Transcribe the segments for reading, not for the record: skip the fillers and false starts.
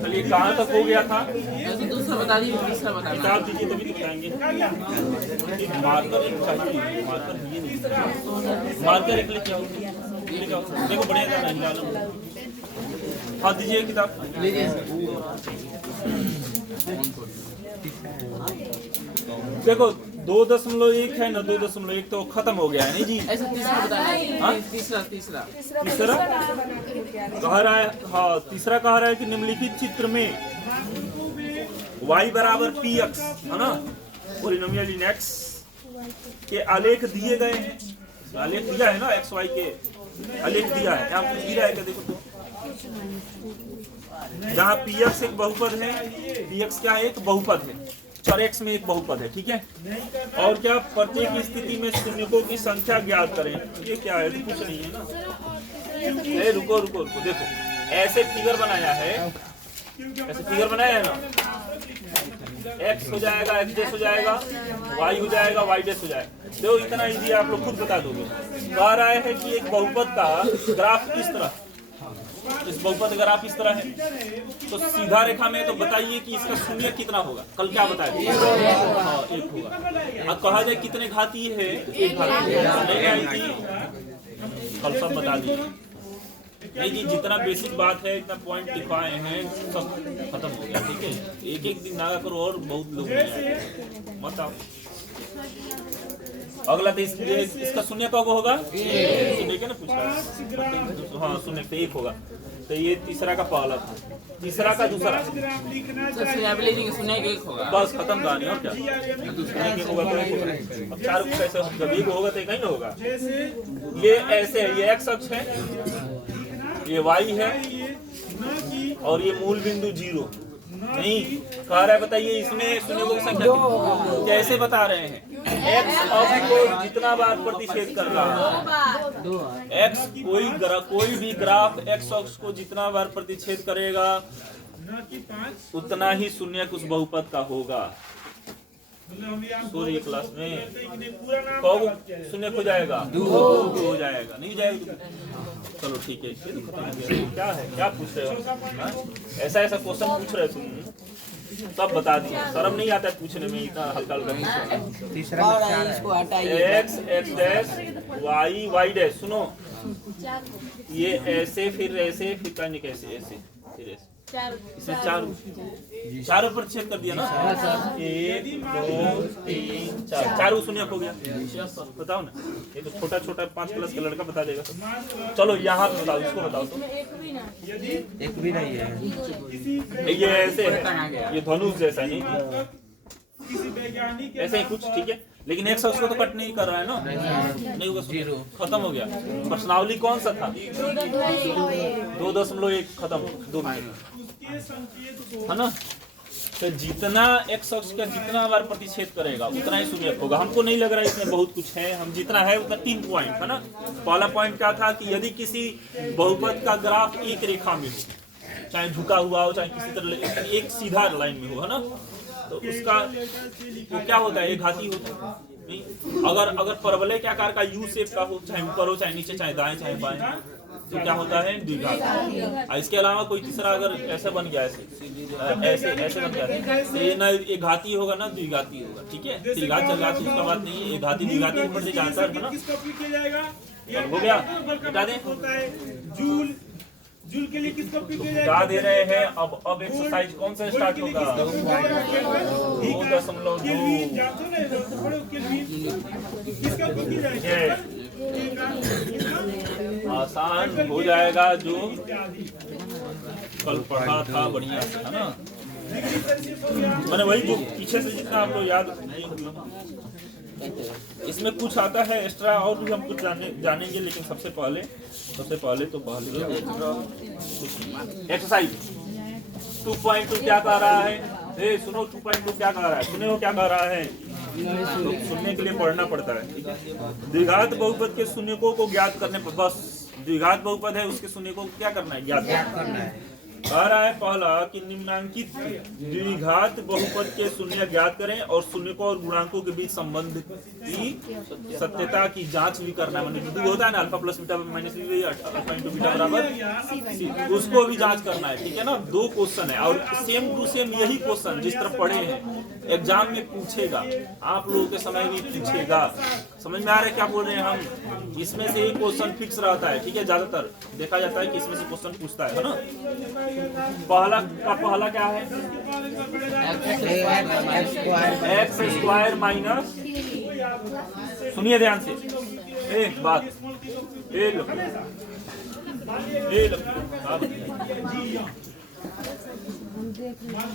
चलिए कहाँ तक हो गया था? दूसरा बता दीजिए, तीसरा बता दीजिए। किताब दीजिए तभी दिखाएंगे। मार्कर एक चाहिए, मार्कर ये नहीं, मार्कर एक लेके आओ, देखो बढ़िया था नहीं डालो। हाँ दीजिए किताब लीजिए। देखो 2.1 है ना, 2.1 तो खत्म हो गया है नहीं जी। ऐसा तीसरा बताना है। हाँ? तीसरा तीसरा कह रहा है, हाँ तीसरा कह रहा है कि निम्नलिखित चित्र में y बराबर px है ना, पोलिनोमियल इन x के आलेख दिए गए हैं। आलेख दिया है ना, x y के आलेख दिया है, यहाँ कुछ दिया है क्या? देखो तो जहाँ px एक बहुपद है, px क्या है? एक बहुपद है, और x में एक बहुपद है, ठीक है। और क्या प्रत्येक स्थिति में शून्यकों की संख्या ज्ञात करें। ये क्या है? कुछ नहीं है ना। रुको रुको रुको, देखो ऐसे फिगर बनाया है, ऐसे फिगर बनाया है ना, x हो जाएगा, x डैश हो जाएगा, y हो जाएगा, y डैश हो जाएगा। देखो इतना इजी आप लोग खुद बता दोगे। कह रहा है कि एक बहुपद का ग्राफ इस तरह, इस बहुपद ग्राफ इस तरह है, तो सीधा रेखा में तो बताइए कि इसका शून्य कितना होगा। कल क्या बताया? हाँ 1 होगा। अब कहा जाए कितने घाती है? 1 घाती है। कल सब बता दीजिए। नहीं जी, जितना बेसिक बात है, इतना पॉइंट लिखवाए हैं, सब खत्म हो गया, ठीक है। एक एक दिन ना करो और बहुत लोग मत आओ। अगला तो इसका शून्य कब होगा? देखिए ना पूछ रहा है। हाँ शून्य तो 1 होगा। तो ये तीसरा का पहला था, तीसरा का दूसरा, शून्य का 1 होगा। बस खत्म कहानी। और क्या दूसरा एक होगा तो 1 होगा। अब 4 कैसे? जब 1 होगा तो कहीं ना होगा। ये ऐसे है, ये x अक्ष है, ये y है, और ये मूल बिंदु 0 नहीं कह रहा है। बताइए इसमें शून्यकों की संख्या कैसे बता रहे हैं? x अक्ष को जितना बार प्रतिच्छेद कर रहा है, x कोई भी ग्राफ x अक्ष को जितना बार प्रतिच्छेद करेगा उतना ही शून्य उस बहुपद का होगा। सूर्य क्लास में कब शून्य हो जाएगा? 2 हो जाएगा, नहीं जाएगा। चलो ठीक है, क्या है, क्या पूछ रहे हो? ऐसा ऐसा क्वेश्चन पूछ रहे तुम, सब बता दिए। शर्म नहीं आता है पूछने में, इतना हल्का हल्का x डैश y डैश। सुनो ये ऐसे फिर ऐसे फिर कैसे ऐसे फिर ऐसे, इसमें चारों पर छेद कर दिया ना। 1 2 3 4 चारों शून्य हो गया। बताओ ना, ये तो छोटा छोटा 5 क्लास का लड़का बता देगा। चलो यहाँ बताओ, इसको बताओ तो। एक भी नहीं है। ये ऐसे है, ये धनुष जैसा नहीं, ऐसे ही कुछ, ठीक है। लेकिन एक अक्ष को तो कट नहीं कर रहा है ना, नहीं होगा, 0 खत्म हो गया। प्रश्नावली कौन सा था? 2.1 खत्म, 2 मिनट है ना। तो जितना x अक्ष का जितना बार प्रतिच्छेद करेगा उतना ही शून्य होगा। हमको नहीं लग रहा है इसमें बहुत कुछ है, हम जितना है उतना 3 पॉइंट है ना। पहला पॉइंट क्या था कि यदि किसी बहुपद का ग्राफ एक रेखा में हो, चाहे झुका हुआ हो, चाहे किसी तरह एक सीधा लाइन में हो, है ना, तो उसका वो क्या होता है? एक घाती होता है। अगर परवलय के आकार का यू शेप का हो, चाहे ऊपर हो, चाहे नीचे, चाहे दाएं चाहे बाएं, तो क्या होता है? द्विघात। इसके अलावा कोई तीसरा अगर ऐसे बन गया, ऐसे ऐसे बन गया, तो ये ना एक घाती होगा ना द्विघाती होगा, ठीक है। त्रिघात चरघात उसका बात नहीं है, एक घाती द्विघाती ऊपर से जाता है ना। हो गया, बता दें। जूल के लिए किसको पी किया बता दे रहे हैं। अब एक्सरसाइज कौन सा स्टार्ट होगा? 2.2 आसान हो जाएगा, जो कल पढ़ा था बढ़िया से, है ना। मैंने वही जो पीछे से जितना आप लोग याद नहीं, इसमें कुछ आता है एक्स्ट्रा और भी हम कुछ जानेंगे। लेकिन सबसे पहले एक्सरसाइज 2.2 क्या कह रहा है? सुनो 2.2 क्या कह रहा है? सुने हो क्या कह रहा है? तो सुनने के लिए पढ़ना पड़ता है, ठीक है। द्विघात बहुपद के शून्यकों को ज्ञात करने पर, बस द्विघात बहुपद है उसके शून्यकों को क्या करना है? ज्ञात करना है। कह रहा है पहला कि निम्नांकित द्विघात बहुपद के शून्य ज्ञात करें और शून्यकों और गुणांकों के बीच संबंध की सत्यता की जांच भी करना है। मतलब होता है ना alpha plus beta minus alpha into beta बराबर सी, उसको भी जांच करना है। ठीक है ना, 2 क्वेश्चन है और सेम टू सेम यही क्वेश्चन जिस तरह पढ़े हैं एग्जाम में पूछेगा, आप लोगों के समय भी पूछेगा। समझ में आ रहा है क्या बोल रहे हैं हम? इसमें से एक क्वेश्चन फिक्स रहता है। ठीक है, ज्यादातर देखा जाता है कि इसमें से क्वेश्चन पूछता है ना। पहला क्या है? एक्स स्क्वायर माइनस, सुनिए ध्यान से एक बात,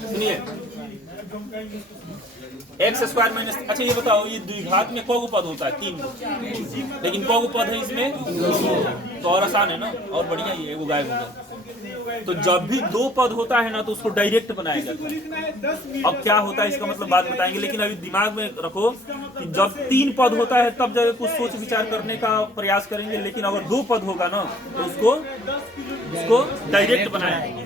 सुनिए, एक्स स्क्वायर माइनस, अच्छा ये बताओ ये द्विघात में कौन पद होता है? 3, लेकिन कौन पद है इसमें? तो और आसान है ना, और बढ़िया, ये एगो गायब होगा। तो जब भी 2 पद होता है ना तो उसको डायरेक्ट बनाएगा। अब क्या होता है इसका मतलब बात बताएंगे, लेकिन अभी दिमाग में रखो कि जब 3 पद होता है तब जब कुछ सोच विचार करने का प्रयास करेंगे, लेकिन अगर 2 पद होगा ना तो उसको डायरेक्ट बनाएंगे।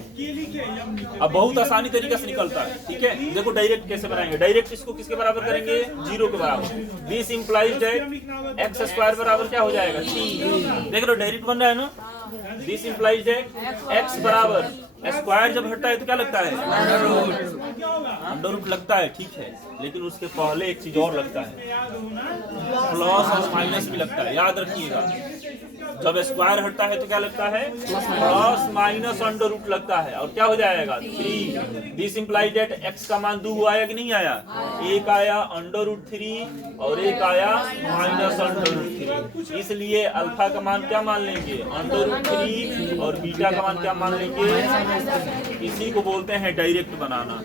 अब बहुत आसानी तरीके से निकलता है। ठीक है, देखो डायरेक्ट कैसे बनाएंगे। डायरेक्ट इसको किसके बराबर करेंगे? 0 के बराबर। This implies that x square बराबर क्या हो जाएगा? 3। देख लो डायरेक्ट बन रहा है ना। दिस इंप्लाइज दैट एक्स बराबर, स्क्वायर जब हटता है तो क्या लगता है? अंडर रूट लगता है। ठीक है, लेकिन उसके पहले एक चीज और लगता है, प्लस और माइनस भी लगता है। याद रखिएगा, जब स्क्वायर हटता है तो क्या लगता है? प्लस माइनस अंडर रूट लगता है। और क्या हो जाएगा? 3। दिस इंप्लाइज दैट एक्स का मान 2 आया कि नहीं आया? एक आया अंडर रूट 3 और एक आया माइनस अंडर रूट 3। इसलिए अल्फा का मान क्या मान लेंगे? अंडर रूट 3 और बीटा का मान क्या मान लेंगे? इसी को बोलते हैं डायरेक्ट बनाना।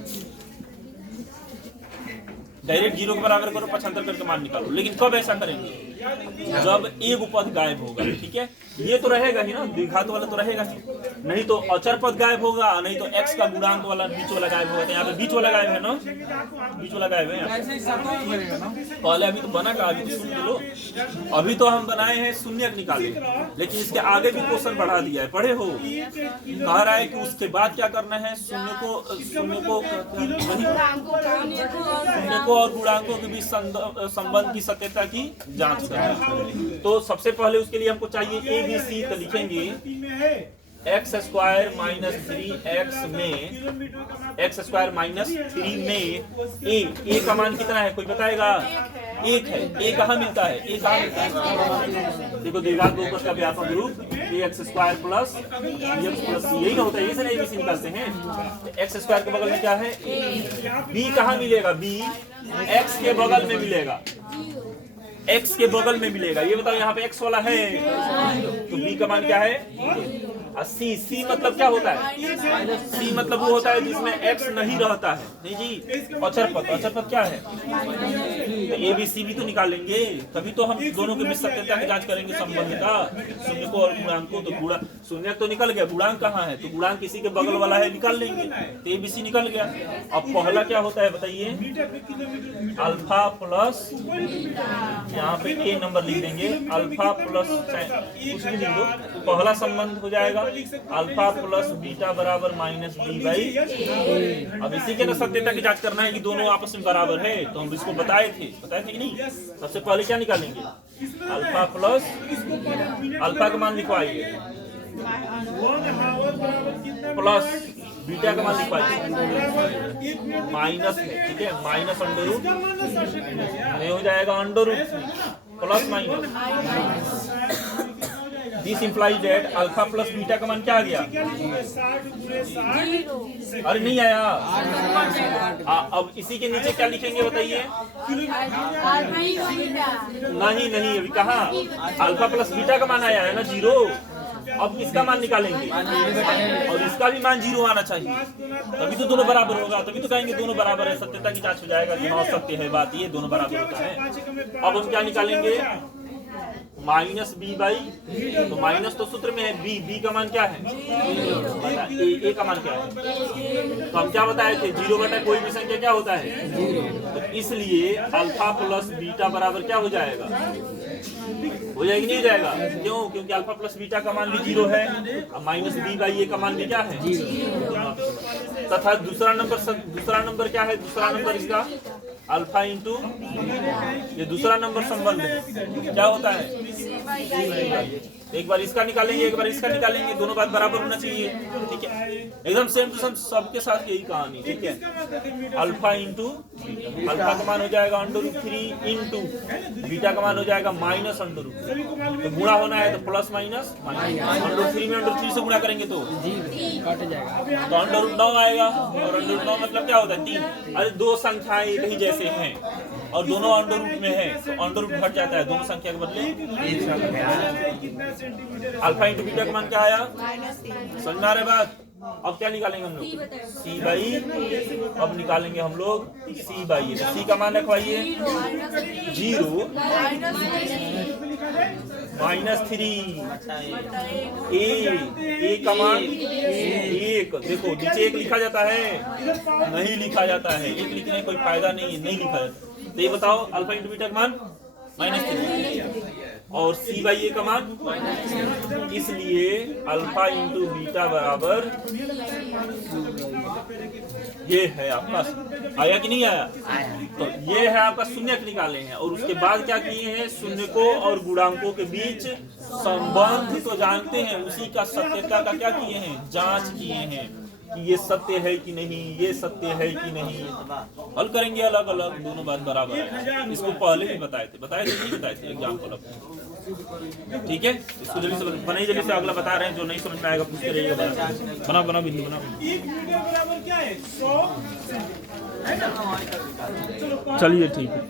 डायरेक्ट 0 के बराबर करो, पक्षांतर करके मान निकालो। लेकिन कब ऐसा करेंगे? जब एक पद गायब होगा। ठीक है, ये तो रहेगा ही ना, द्विघात वाला तो रहेगा ही, नहीं तो अचर पद गायब होगा, नहीं तो एक्स का गुणांक वाला बीच वाला गायब होगा। तो यहाँ पे बीच वाला गायब है ना, बीच वाला गायब है। पहले अभी तो बना का, अभी तो सुन लो, अभी तो हम बनाए हैं शून्य निकाले, लेकिन इसके आगे भी क्वेश्चन बढ़ा दिया है। पढ़े हो? कह रहा है कि उसके बाद क्या करना है? शून्य को और गुणांकों के बीच संबंध की सत्यता की जांच करना है। तो सबसे पहले उसके लिए हमको चाहिए ABC, तो लिखेंगे एक्स स्क्वायर माइनस 3x में, एक्स स्क्वायर माइनस 3 में ए का मान कितना है? कोई बताएगा? 1 है। ए कहाँ मिलता है? ए कहाँ मिलता है? देखो द्विघात बहुपद का व्यापक रूप x square plus x plus c, यही ना होता है, यही से ABC निकालते हैं। एक्स स्क्वायर के बगल में क्या है? बी कहाँ मिलेगा? बी एक्स के बगल में मिलेगा, एक्स के बगल में मिलेगा। ये बताओ यहाँ पे एक्स वाला है तो बी का मान क्या है? सी मतलब क्या होता है? सी मतलब वो होता है जिसमें एक्स नहीं रहता है। नहीं जी, अचर पद क्या है? तो ए बी सी भी तो निकालेंगे, तभी तो हम दोनों के बीच सत्यता की जांच करेंगे संबंध का, शून्य को और गुणांक को। तो शून्य तो निकल गया, गुणांक कहाँ है? तो गुणांक किसी के बगल वाला है, निकाल लेंगे। तो ए बी सी निकल गया। अब पहला क्या होता है बताइए? अल्फा प्लस, यहाँ पे ए नंबर लिख देंगे, अल्फा प्लस कुछ भी लिख दो, तो पहला संबंध हो जाएगा अल्फा प्लस बीटा बराबर माइनस बी बाई। अब इसी के ना सत्यता की जांच करना है कि दोनों आपस में बराबर है। तो हम इसको बताए थे कि नहीं? सबसे पहले क्या निकालेंगे? अल्फा प्लस, अल्फा का मान लिखवाइए, प्लस बीटा का मान लिखवाइए, माइनस है। ठीक है, माइनस अंडर रूट ये हो जाएगा under root plus minus. This implies that alpha plus beta का मान क्या आ गया? अरे नहीं आया। अब इसी के नीचे क्या लिखेंगे बताइए? नहीं, अभी कहाँ? अल्फा प्लस बीटा का मान आया है ना 0। अब इसका मान निकालेंगे और इसका भी मान 0 आना चाहिए, तभी तो दोनों बराबर होगा। तभी तो कहेंगे दोनों बराबर है, सत्यता की जांच हो जाएगा कि हाँ सत्य है बात, ये दोनों बराबर होता है। अब हम क्या निकालेंगे? माइनस बी बाई, तो माइनस तो सूत्र में है, बी का मान क्या है? ए का मान क्या है? तो हम क्या बताए थे? 0 बटा कोई भी संख्या क्या होता है? तो इसलिए अल्फा प्लस बीटा बराबर क्या हो जाएगा? हो जाएगी नहीं जाएगा? क्यों? क्योंकि अल्फा प्लस बीटा का मान भी 0 है, अब माइनस बी बाई ए का मान भी क्या है? तथा दूसरा नंबर क्या है? दूसरा नंबर इसका अल्फा इंटू, ये दूसरा नंबर संबंध है, क्या होता है? एक बार इसका निकालेंगे, एक बार इसका निकालेंगे, दोनों बात बराबर होना चाहिए, ठीक है? एकदम सेम टू सेम सबके साथ यही कहानी, ठीक है? अल्फा इंटू, अल्फा का मान हो जाएगा √3 इंटू बीटा का मान हो जाएगा माइनस √3, तो गुणा होना है तो प्लस माइनस √3 में √3 से गुणा करेंगे तो कट जाएगा, तो √9 आएगा, और √9 मतलब क्या होता है? 3। अरे दो संख्याएं एक ही जैसे हैं और दोनों अंडर रूट में है, तो अंडर रूट घट जाता है, दोनों संख्या के बदले अल्फा इंटू बीटा का मान क्या आया? समझ में आ रहा है बात? अब क्या निकालेंगे हम लोग? सी बाई, अब निकालेंगे हम लोग सी बाई ए, सी का मान रखवाइए 0 -3, ए का मान 1। देखो नीचे 1 लिखा जाता है? नहीं लिखा जाता है, 1 लिखने का कोई फायदा नहीं है, नहीं लिखा जाता। तो ये बताओ अल्फा इंटू बीटा का मान -3 और सी बाई ए का मान, इसलिए अल्फा इंटू बीटा बराबर ये है आपका। आया कि नहीं आया? तो ये है आपका शून्यक निकाले हैं, और उसके बाद क्या किए हैं? शून्यकों और गुणांकों के बीच संबंध तो जानते हैं, उसी का सत्यता का क्या किए हैं? जांच किए हैं कि ये सत्य है कि नहीं, ये सत्य है कि नहीं। हल करेंगे अलग अलग, दोनों बात बराबर है। इसको पहले भी बताए थे नहीं बताए थे एग्जाम्पल, ठीक है? इसको जल्दी से बनाइए, जल्दी से अगला बता रहे हैं, जो नहीं समझ में आएगा पूछते रहिएगा। बना बिंदु बना। चलिए ठीक है,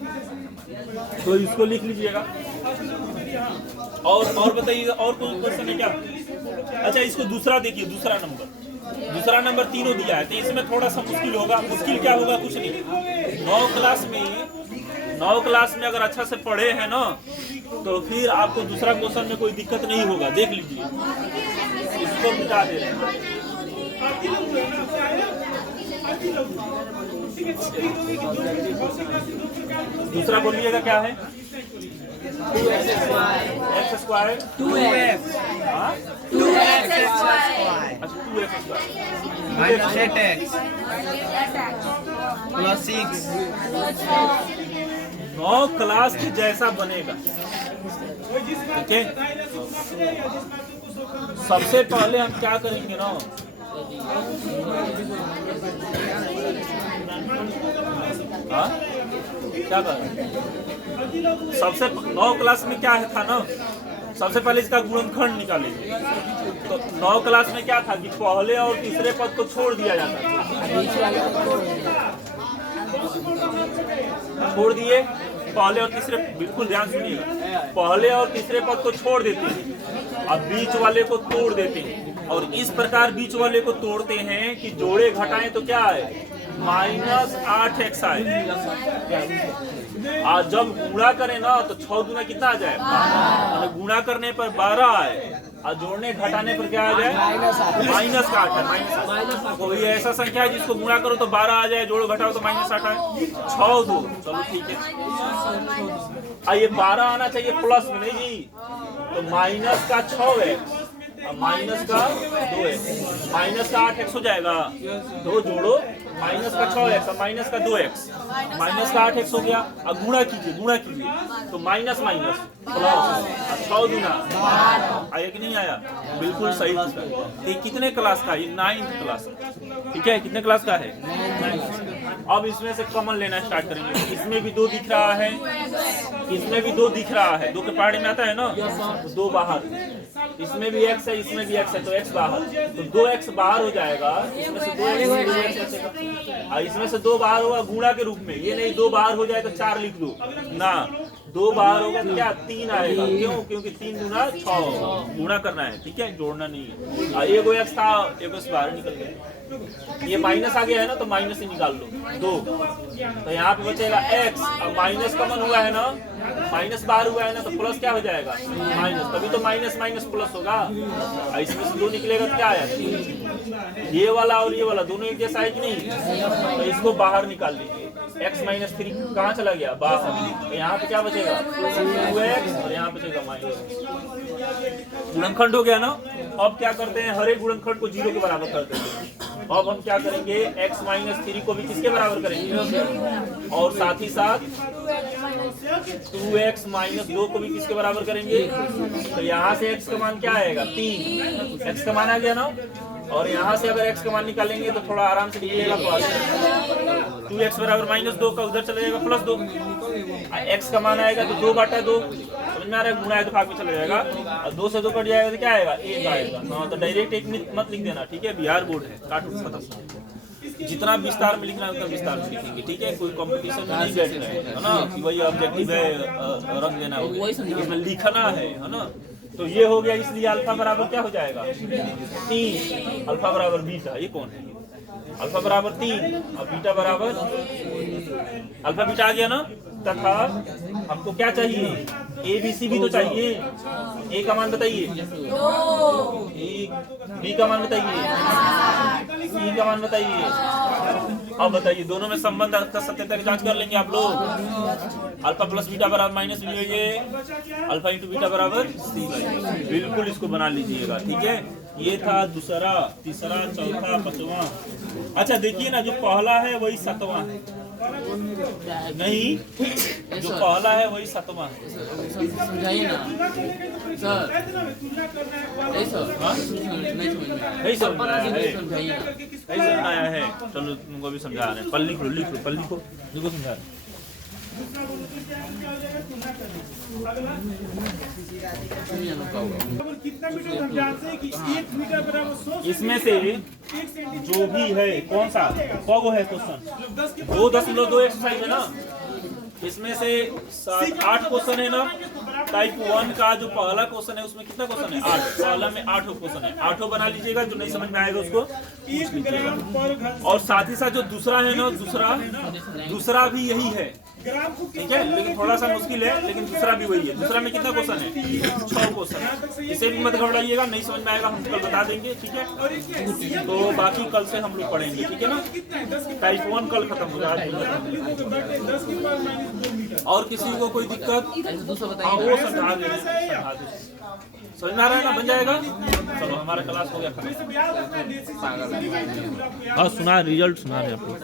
तो इसको लिख लीजिएगा। और बताइए, और कोई क्वेश्चन है क्या? अच्छा इसको दूसरा देखिए, दूसरा नंबर तीनों दिया है, तो इसमें थोड़ा सा मुश्किल होगा। मुश्किल क्या होगा? कुछ नहीं। 9 क्लास में अगर अच्छा से पढ़े हैं ना, तो फिर आपको दूसरा क्वेश्चन में कोई दिक्कत नहीं होगा। देख लीजिए, इसको मिटा दे रहे हैं। दूसरा बोलिएगा क्या है? x square 2x minus 8x plus 6। 9 class के जैसा बनेगा, ठीक है? सबसे पहले हम क्या करेंगे ना, क्या करें? सबसे 9 क्लास में क्या है था ना, सबसे पहले इसका गुणनखंड निकालेंगे। तो 9 क्लास में क्या था कि पहले और तीसरे पद को छोड़ दिया जाता था, छोड़ दिए पहले और तीसरे, बिल्कुल ध्यान सुनिएगा, पहले और तीसरे पद को छोड़ देते हैं, अब बीच वाले को तोड़ देते हैं। और इस प्रकार बीच वाले को तोड़ते हैं कि जोड़े घटाएं तो क्या आए? -8x आए। आज जब गुणा करें ना तो 6 गुना कितना आ जाए? 12। गुणा करने पर 12 आए, और जोड़ने घटाने पर क्या आ जाए? -8 है। माइनस कोई ऐसा संख्या है जिसको गुणा करो तो 12 आ जाए, जोड़ो घटाओ तो -8 आए। 6 2, चलो ठीक है। ये 12 आना चाहिए प्लस में, नहीं जी, तो माइनस का 6x और माइनस का 2x, माइनस का 8x हो जाएगा। 2 जोड़ो, माइनस का 6x और माइनस का 2x, माइनस का 8x हो गया। अब गुणा कीजिए तो माइनस प्लस 6 गुना आया कि नहीं आया? बिल्कुल सही पूछा। ये कितने क्लास का? ये 9th क्लास है, ठीक है? कितने क्लास का है? 9th। अब इसमें से कॉमन लेना स्टार्ट करेंगे। इसमें भी 2 दिख रहा है, इसमें भी 2 दिख रहा है, 2 के पहाड़े में आता है ना, 2 बाहर, इसमें भी x है, इसमें भी x है, तो x बाहर, तो 2x बाहर हो जाएगा। इसमें से 2x बचेगा, इसमें से 2 बाहर होगा गुणा के रूप में। ये नहीं 2 बाहर हो जाए तो 4 लिख दो ना, 2 बाहर होगा तो क्या 3 आएगा। क्यों? क्योंकि 3 गुना 6 गुणा करना है, ठीक है? जोड़ना नहीं है। एगो x था, एगो x बाहर निकल गया। ये माइनस आ गया है ना, तो माइनस ही निकाल लो 2, तो यहाँ पे बचेगा x। अब माइनस कॉमन हुआ है ना, माइनस बाहर हुआ है ना, तो प्लस क्या हो जाएगा? माइनस, तभी तो माइनस माइनस प्लस होगा। इसमें से 2 निकलेगा तो क्या आया? 3। ये वाला और ये वाला दोनों एक जैसा है कि नहीं? तो इसको बाहर निकाल लीजिए, x माइनस 3 कहाँ चला गया बाहर, तो यहाँ पे क्या बचेगा 2x और यहाँ बचेगा माइनस। गुणनखंड हो गया ना। अब क्या करते हैं, हर एक गुणनखंड को 0 के बराबर कर देते हैं। अब हम क्या करेंगे, x माइनस 3 को भी किसके बराबर करेंगे, और साथ ही साथ 2x माइनस 2 को भी किसके बराबर करेंगे। तो यहाँ से x का मान क्या आएगा 3, x का मान आ गया ना। और यहाँ से अगर x का मान निकालेंगे तो थोड़ा आराम से निकलेगा, तो 2x बराबर माइनस 2 का उधर चला जाएगा प्लस 2, x का मान आएगा तो 2 बटा 2, समझ में आ रहा है, गुणा है तो भाग में चला जाएगा, और 2 से 2 कट जाएगा तो क्या आएगा 1 आएगा। हाँ, तो डायरेक्ट 1 मत लिख देना, ठीक है, बिहार बोर्ड है, काटो खत्म। जितना विस्तार में लिखना है उतना विस्तार में लिखेंगे, ठीक है, कोई कंपटीशन में नहीं बैठ रहे है ना, कि वही ऑब्जेक्टिव है रंग देना हो, इसमें लिखना है ना। तो ये हो गया, इसलिए अल्फा बराबर क्या हो जाएगा 3, अल्फा बराबर बीटा, ये कौन है, अल्फा बराबर 3 और बीटा बराबर, अल्फा बीटा आ गया ना। तथा हमको क्या चाहिए, ए बी सी भी तो चाहिए। ए का मान बताइए, बी का मान बताइए, सी का मान बताइए। अब बताइए दोनों में संबंध का सत्यता की जांच कर लेंगे आप लोग। अल्फा प्लस बीटा बराबर माइनस लीजिए, अल्फा इंटू बीटा बराबर सी। बिल्कुल इसको बना लीजिएगा, ठीक है। ये था दूसरा, तीसरा, चौथा, पांचवा। अच्छा देखिए ना, जो पहला है वही सातवां है, नहीं जो पहला है वही सातवां है। समझाइए ना सर, नहीं सर, हाँ? नहीं समझ में आया है, समझाइए ना। नहीं समझ में आया है, चलो तुमको भी समझा रहे हैं। पल लिख लो, लिख लो, पल लिखो, देखो समझा रहे हैं। कितना मीटर समझाते हैं कि 1 मीटर बराबर 100 इसमें से जो भी है, कौन सा कौ है क्वेश्चन, 2.2 एक्सरसाइज है ना, इसमें से 8 क्वेश्चन है ना। टाइप 1 का जो पहला क्वेश्चन है उसमें कितना क्वेश्चन है 8, पहला में 8 क्वेश्चन है, 8 बना लीजिएगा, जो नहीं समझ में आएगा उसको पूछ लीजिएगा। और साथ ही साथ जो दूसरा है ना, दूसरा भी यही है, ठीक है, लेकिन थोड़ा सा मुश्किल है, लेकिन दूसरा भी वही है। दूसरा में कितना क्वेश्चन है 6 क्वेश्चन है। इसे भी मत घबराइएगा, नहीं समझ में आएगा हम कल बता देंगे, ठीक है। तो बाकी कल से हम लोग पढ़ेंगे, ठीक है ना। टाइप 1 कल खत्म हो जाएगा। और किसी को कोई दिक्कत, हाँ वो समझा दे, समझ में आ रहा है ना, बन जाएगा। चलो हमारा क्लास हो गया खत्म। हाँ सुना, रिजल्ट सुना रहे आप लोग।